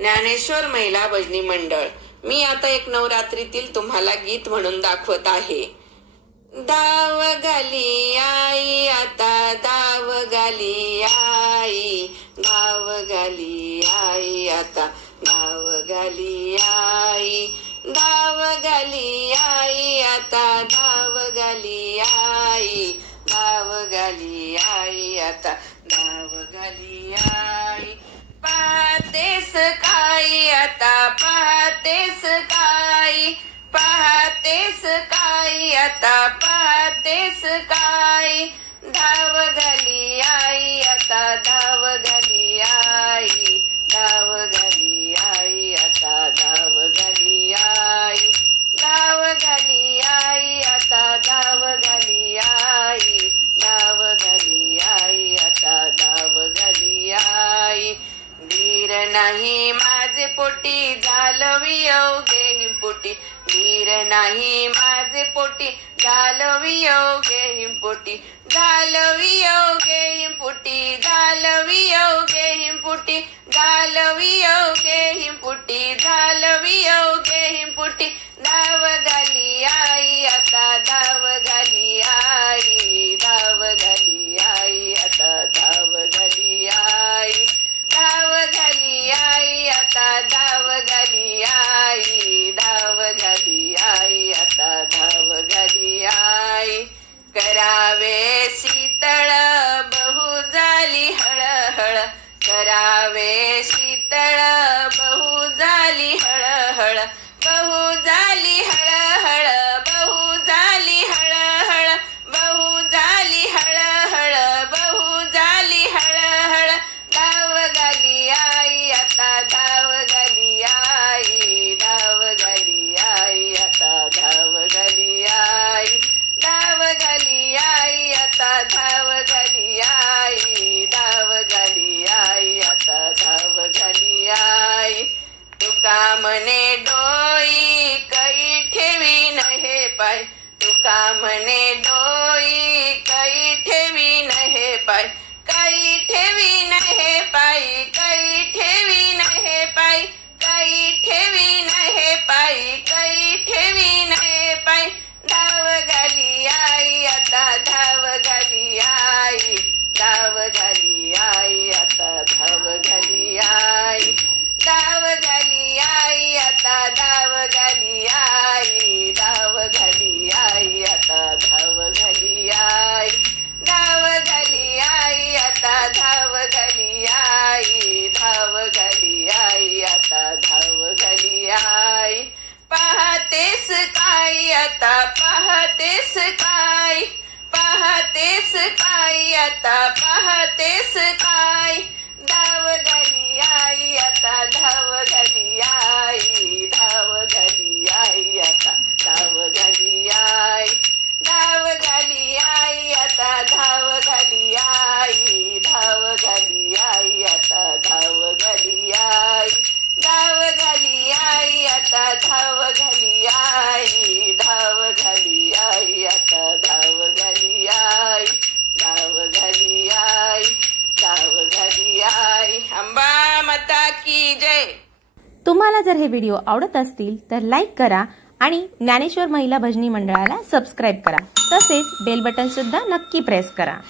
ज्ञानेश्वर महिला भजनी मंडळ। मी आता एक नवरात्रीतील तुम्हाला गीत म्हणून दाखवत आहे। दाव घाली आई आता दाव घाली आई, दाव घाली आई आता दाव घाली आई, दाव घाली आई आता दाव घाली आई, दाव घाली आई आता दाव घाली आई। पाहतेस काय आता पाहतेस काय, पाहतेस काय आता पाहतेस काय, धाव घाली आई आता धाव घाली आई, धाव घाली आई आता धाव घाली आई, धाव घाली आई आता धाव घाली आई, धाव घाली आई आता धाव घाली आई। धीर नाही माझे पोटी झालं वियोगे हिमपोटी, धीर नाही माझे पोटी झालं वियोगे हिमपोटी, झालं वियोगे हिमपोटी, झालं वियोगे हिमपोटी, झालं वियोगे हिमपोटी, झालं वियोगे हिमपोटी। धाव घाली आई आता धाव घाली आई, धाव घाली आई आता धाव घाली आई, धाव घाली आई आता धाव घाली आई, धाव घाली आई आता धाव घाली आई। करावे शीतळ बहु झाली हळहळ, करावे शीतळ बहु झाली हळहळ, बहु झाली हळहळ, बहु झाली हळहळ, बहु झाली हळहळ, बहु झाली हळहळ। धाव घाली आई आता धाव घाली आई, धाव घाली आई आता धाव घाली आई, धाव घाली आई आता धाव घाली आई, धाव घाली आई आता धाव घाली आई। तुका म्हणे डोई कै ठेवी हे पाय, तुका म्हणे डोई कै ठेवी हे पाय, कै ठेवी हे पाय, कै ठेवी हे पाय, कै ठेवी हे पाय, कै ठेवी हे पाय। धाव घाली आई आता धाव घाली आई, धाव घाली आई आता धाव घाली आई, धाव घाली आई आता धाव घाली आई, धाव घाली आई आता धाव घाली आई, धाव घाली आई आता धाव घाली आई, धाव घाली आई आता धाव घाली आई। पाहतेस काय आता पाहतेस काय, पाहतेस काय आता पाहतेस काय, धाव घाली आई आता धाव घाली आई, धाव घाली आई आता धाव घाली आई, धाव घाली आई आता धाव घाली आई, धाव घाली आई आता धाव घाली आई, धाव घाली आई आता धाव घाली आई, धाव घाली आई आता धाव घाली आई, धाव घाली आई, धाव घाली आई। अंबा माता की जय। तुम्हाला जर हे व्हिडिओ आवडत असतील तर लाईक करा आणि ज्ञानेश्वर महिला भजनी मंडळाला सबस्क्राइब करा, तसेच बेल बटन सुद्धा नक्की प्रेस करा।